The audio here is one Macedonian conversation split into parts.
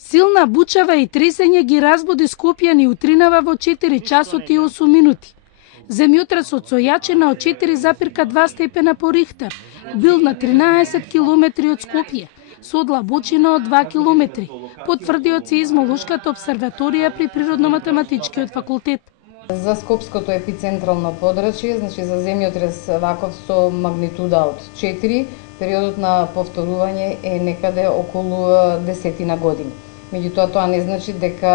Силна бучава и тресење ги разбуди Скопјани утринава во 4 часот и 8 минути. Земјотресот со јачина од 4,2 степена по Рихтер бил на 13 километри од Скопје, со длабочина од 2 километри, потврди од Сеизмолошката обсерваторија при Природно-математичкиот факултет. За скопското епицентрално подрачје, значи за земјотрес ваков со магнитуда од 4, периодот на повторување е некаде околу 10 години. Меѓутоа, тоа не значи дека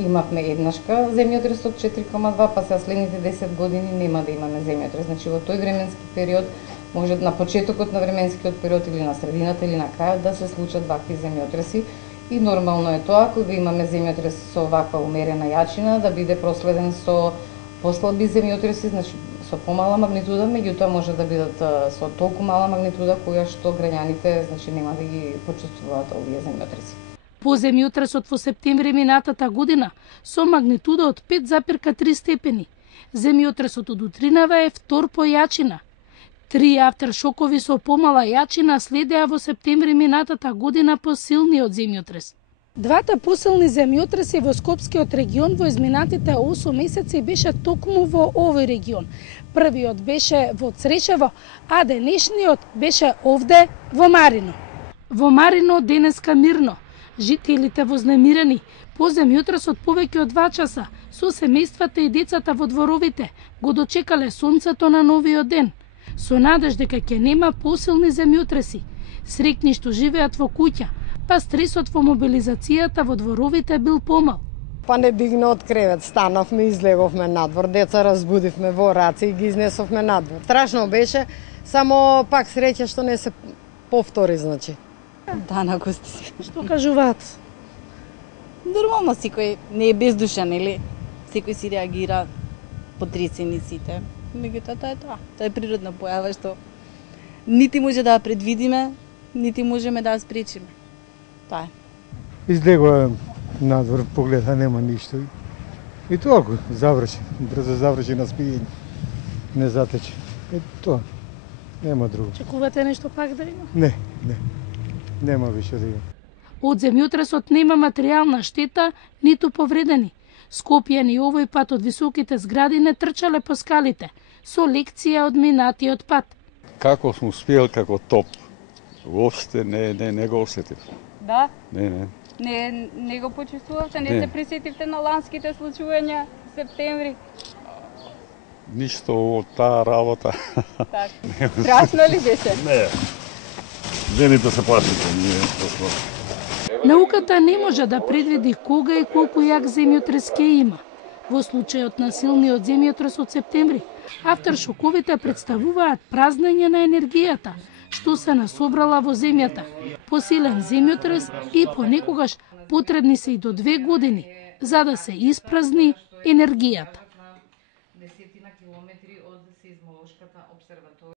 имавме еднашка земјотрес од 4,2, па се следните 10 години нема да имаме земјотрес. Значи, во тој временски период, може на почетокот на временскиот период или на средината или на крајот да се случат вакви земјотреси. И нормално е тоа, кога имаме земјотрес со ваква умерена јачина, да биде проследен со послаби земјотреси, значи со помала магнитуда, меѓутоа може да бидат со толку мала магнитуда која што граѓаните значи нема да ги почувствуваат овие земјотреси. По земјотресот во септември минатата година со магнитуда од 5,3 степени, земјотресот од утринава е втор по јачина. 3 автершокови со помала јачина следеа во септември минатата година по силниот земјотрес. Двата посилни земјотреси во Скопскиот регион во изминатите 8 месеци беше токму во овој регион. Првиот беше во Црешево, а денешниот беше овде во Марино. Во Марино денеска мирно. Жителите вознемирени по земјотресот повеќе од 2 часа со семејствата и децата во дворовите го дочекале сонцето на новиот ден, со надеж дека ќе нема посилни земјотреси. Среќни што живеат во куќа, па стресот во мобилизацијата во дворовите бил помал. Па не дигна од кревет, станавме, излеговме надвор, деца разбудивме во раце и ги изнесовме надвор. Страшно беше, само пак среќа што не се повтори, значи. Да, на гости си. Што кажуваат? Нормално, секој не е бездушен, или секој си реагира потресени сите. Меѓутоа, тоа е тоа. Тоа е природна појава што нити може да ја предвидиме, нити можеме да ја спречиме. Тоа е. Излегува надвор, погледа, нема ништо. И тоа го заврши, брзо заврши на спиење. Не затече. И тоа. Нема друго. Чекувате нешто пак да има? Не. Нема више да има. Од земјотресот нема материјална штета, ниту повредени. Скопјани овој пат од високите згради не трчале по скалите, со лекција од минатиот пат. Како сум успел како топ, воопште не го осетив. Да? Не го почувствувавте, не се присетивте на ланските случувања септември? Ништо од таа работа. Так. Страшно ли беше? Не. Дените се плашите, ние тосно. Науката не може да предвиди кога и колку јак земјотрес ќе има. Во случајот на силниот земјотрес од септември, автершоковите представуваат празнење на енергијата, што се насобрала во земјата. Посилен земјотрес и понекогаш потребни се и до 2 години за да се испразни енергијата.